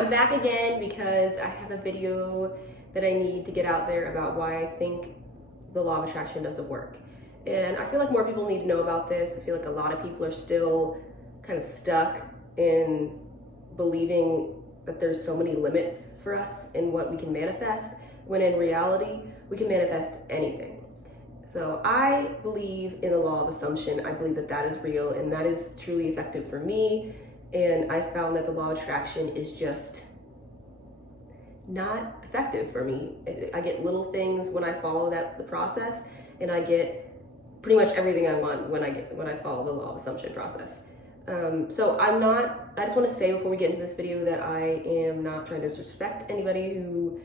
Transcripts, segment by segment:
I'm back again because I have a video that I need to get out there about why I think the law of attraction doesn't work. And I feel like more people need to know about this. I feel like a lot of people are still kind of stuck in believing that there's so many limits for us in what we can manifest, when in reality, we can manifest anything. So I believe in the law of assumption. I believe that that is real and that is truly effective for me. And I found that the law of attraction is just not effective for me. I get little things when I follow the process, and I get pretty much everything I want when I follow the law of assumption process. So I just want to say before we get into this video that I am not trying to disrespect anybody who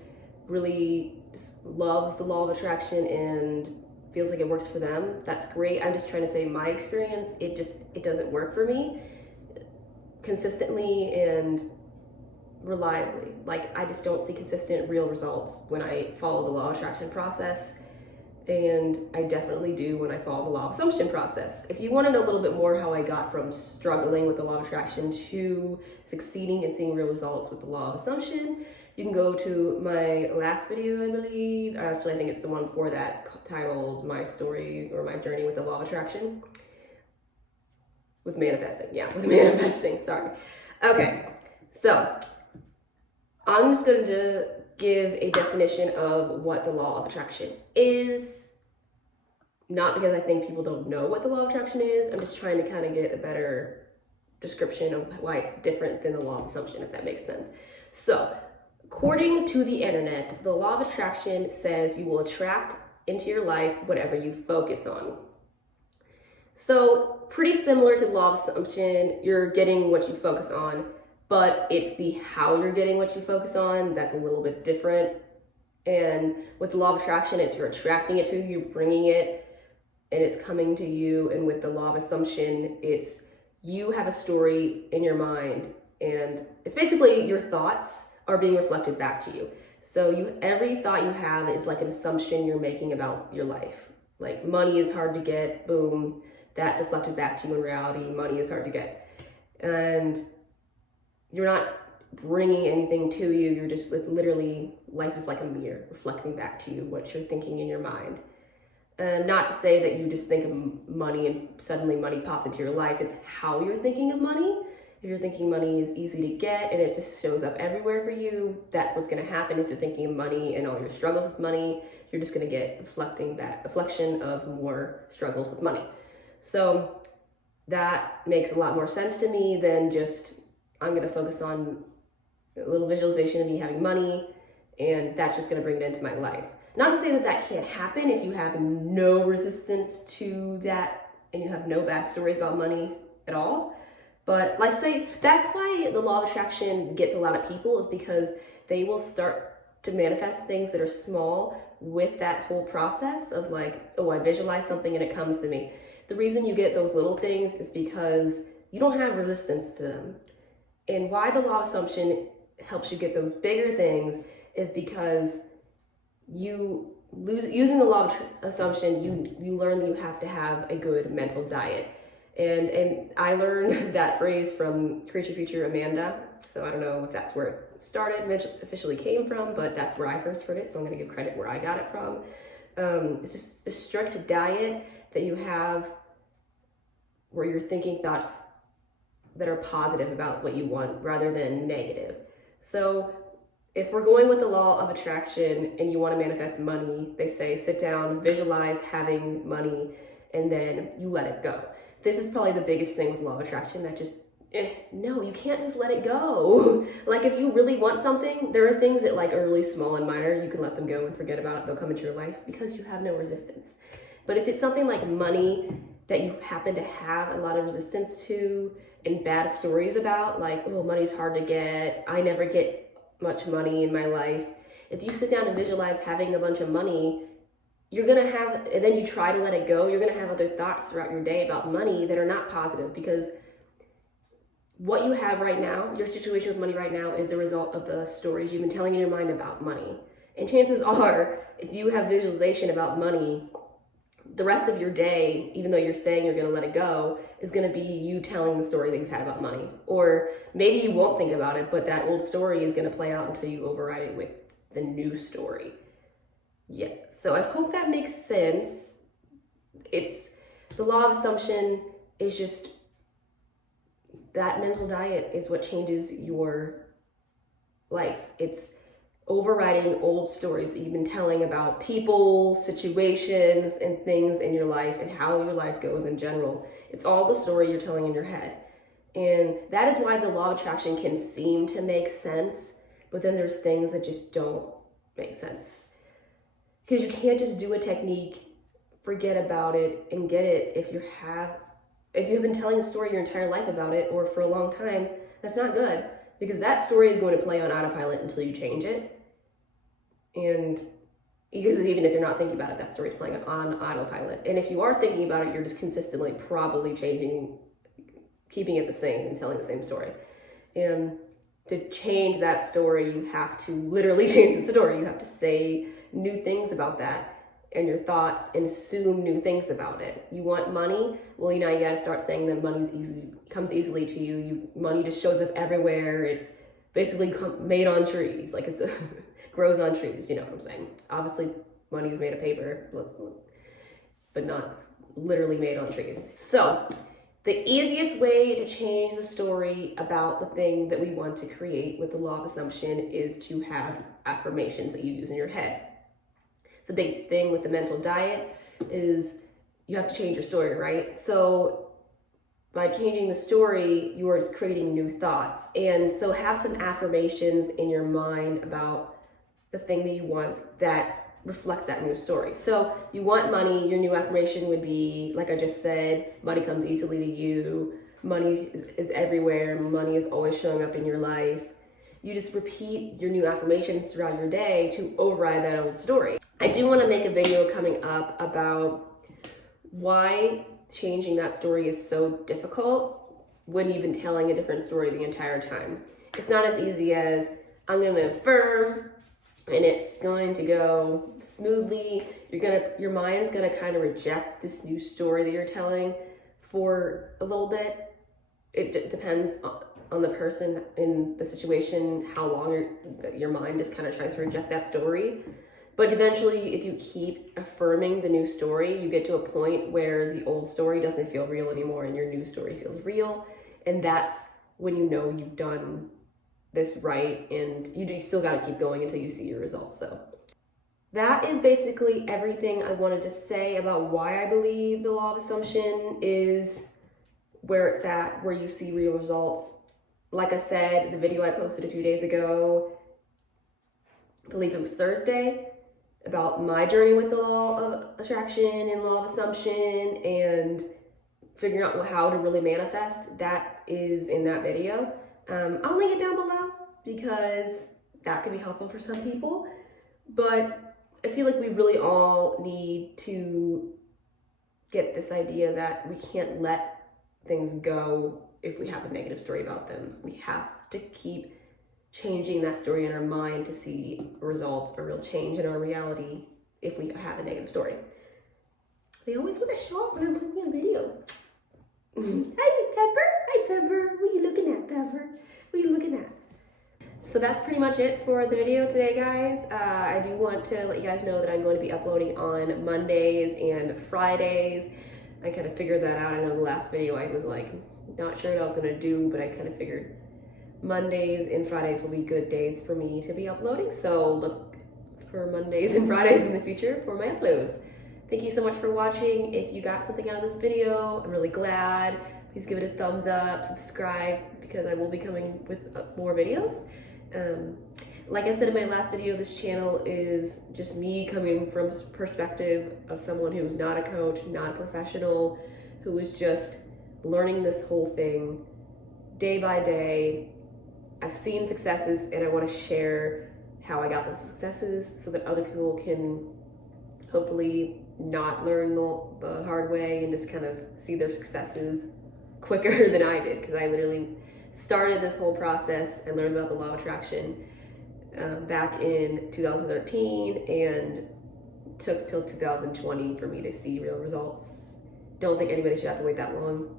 really loves the law of attraction and feels like it works for them. That's great. I'm just trying to say my experience, it doesn't work for me consistently and reliably. Like, I just don't see consistent real results when I follow the law of attraction process, and I definitely do when I follow the law of assumption process. If you want to know a little bit more how I got from struggling with the law of attraction to succeeding and seeing real results with the law of assumption, you can go to my last video, I believe. Actually, I think it's the one before that, titled My Story or My Journey with the Law of Attraction. With manifesting, sorry. Okay, so I'm just going to give a definition of what the law of attraction is. Not because I think people don't know what the law of attraction is. I'm just trying to kind of get a better description of why it's different than the law of assumption, if that makes sense. So, according to the internet, the law of attraction says you will attract into your life whatever you focus on. So, pretty similar to the law of assumption, you're getting what you focus on, but it's the how you're getting what you focus on that's a little bit different. And with the law of attraction, it's you're attracting it to you, you're bringing it, and it's coming to you. And with the law of assumption, it's you have a story in your mind, and it's basically your thoughts are being reflected back to you. So every thought you have is like an assumption you're making about your life. Like, money is hard to get, boom, that's reflected back to you in reality. Money is hard to get. And you're not bringing anything to you. You're just literally, life is like a mirror reflecting back to you what you're thinking in your mind. Not to say that you just think of money and suddenly money pops into your life. It's how you're thinking of money. If you're thinking money is easy to get and it just shows up everywhere for you, that's what's going to happen. If you're thinking of money and all your struggles with money, you're just going to get reflection of more struggles with money. So that makes a lot more sense to me than just, I'm going to focus on a little visualization of me having money, and that's just going to bring it into my life. Not to say that that can't happen if you have no resistance to that and you have no bad stories about money at all. But like, say, that's why the law of attraction gets a lot of people, is because they will start to manifest things that are small with that whole process of like, oh, I visualize something and it comes to me. The reason you get those little things is because you don't have resistance to them. And why the law of assumption helps you get those bigger things is because using the law of assumption, you learn you have to have a good mental diet. And I learned that phrase from Creature Future Amanda. So I don't know if that's where it started, officially came from, but that's where I first heard it. So I'm going to give credit where I got it from. It's just a strict diet that you have where you're thinking thoughts that are positive about what you want rather than negative. So if we're going with the law of attraction and you want to manifest money, they say sit down, visualize having money, and then you let it go. This is probably the biggest thing with law of attraction, that just, no, you can't just let it go. Like, if you really want something, there are things that like are really small and minor, you can let them go and forget about it. They'll come into your life because you have no resistance. But if it's something like money that you happen to have a lot of resistance to and bad stories about, like, oh, money's hard to get, I never get much money in my life. If you sit down and visualize having a bunch of money, you're gonna have, and then you try to let it go, you're gonna have other thoughts throughout your day about money that are not positive, because what you have right now, your situation with money right now, is a result of the stories you've been telling in your mind about money. And chances are, if you have visualization about money, the rest of your day, even though you're saying you're going to let it go, is going to be you telling the story that you've had about money. Or maybe you won't think about it, but that old story is going to play out until you override it with the new story. Yeah, so I hope that makes sense. It's the law of assumption is just that mental diet is what changes your life. It's overriding old stories that you've been telling about people, situations, and things in your life and how your life goes in general. It's all the story you're telling in your head. And that is why the law of attraction can seem to make sense, but then there's things that just don't make sense. Because you can't just do a technique, forget about it, and get it if you've been telling a story your entire life about it or for a long time. That's not good, because that story is going to play on autopilot until you change it. And because even if you're not thinking about it, that story is playing on autopilot. And if you are thinking about it, you're just consistently probably keeping it the same and telling the same story. And to change that story, you have to literally change the story. You have to say new things about that and your thoughts and assume new things about it. You want money? Well, you gotta start saying that money comes easily to you. Money just shows up everywhere. It's basically made on trees. Like it's grows on trees, you know what I'm saying? Obviously, money is made of paper, but not literally made on trees. So the easiest way to change the story about the thing that we want to create with the law of assumption is to have affirmations that you use in your head. It's a big thing with the mental diet is you have to change your story, right? So by changing the story, you are creating new thoughts. And so have some affirmations in your mind about the thing that you want that reflect that new story. So you want money, your new affirmation would be, like I just said, money comes easily to you, money is everywhere, money is always showing up in your life. You just repeat your new affirmations throughout your day to override that old story. I do want to make a video coming up about why changing that story is so difficult when you've been telling a different story the entire time. It's not as easy as, I'm going to affirm, and it's going to go smoothly. Your mind's gonna kind of reject this new story that you're telling for a little bit. It depends on the person in the situation, how long your mind just kind of tries to reject that story. But eventually, if you keep affirming the new story, you get to a point where the old story doesn't feel real anymore and your new story feels real. And that's when you know you've done this right, and you still got to keep going until you see your results. So that is basically everything I wanted to say about why I believe the law of assumption is where it's at, where you see real results. Like I said, the video I posted a few days ago, I believe it was Thursday, about my journey with the law of attraction and law of assumption and figuring out how to really manifest, that is in that video. I'll link it down below because that could be helpful for some people, but I feel like we really all need to get this idea that we can't let things go if we have a negative story about them. We have to keep changing that story in our mind to see results, a real change in our reality if we have a negative story. They always want to show up when I'm putting a video. Hi, Pepper. Hi, Pepper. What are you looking at, Pepper? What are you looking at? So that's pretty much it for the video today, guys. I do want to let you guys know that I'm going to be uploading on Mondays and Fridays. I kind of figured that out. I know the last video I was like, not sure what I was going to do, but I kind of figured Mondays and Fridays will be good days for me to be uploading. So look for Mondays and Fridays in the future for my uploads. Thank you so much for watching. If you got something out of this video, I'm really glad. Please give it a thumbs up, subscribe, because I will be coming with more videos. Like I said in my last video, this channel is just me coming from the perspective of someone who's not a coach, not a professional, who is just learning this whole thing day by day. I've seen successes and I want to share how I got those successes so that other people can hopefully not learn the hard way and just kind of see their successes quicker than I did, because I literally started this whole process and learned about the law of attraction back in 2013 and took till 2020 for me to see real results. Don't think anybody should have to wait that long.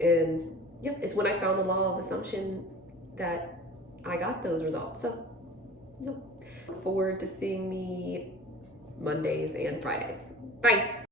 And yeah, it's when I found the law of assumption that I got those results. So, yep. Look forward to seeing me Mondays and Fridays. Bye.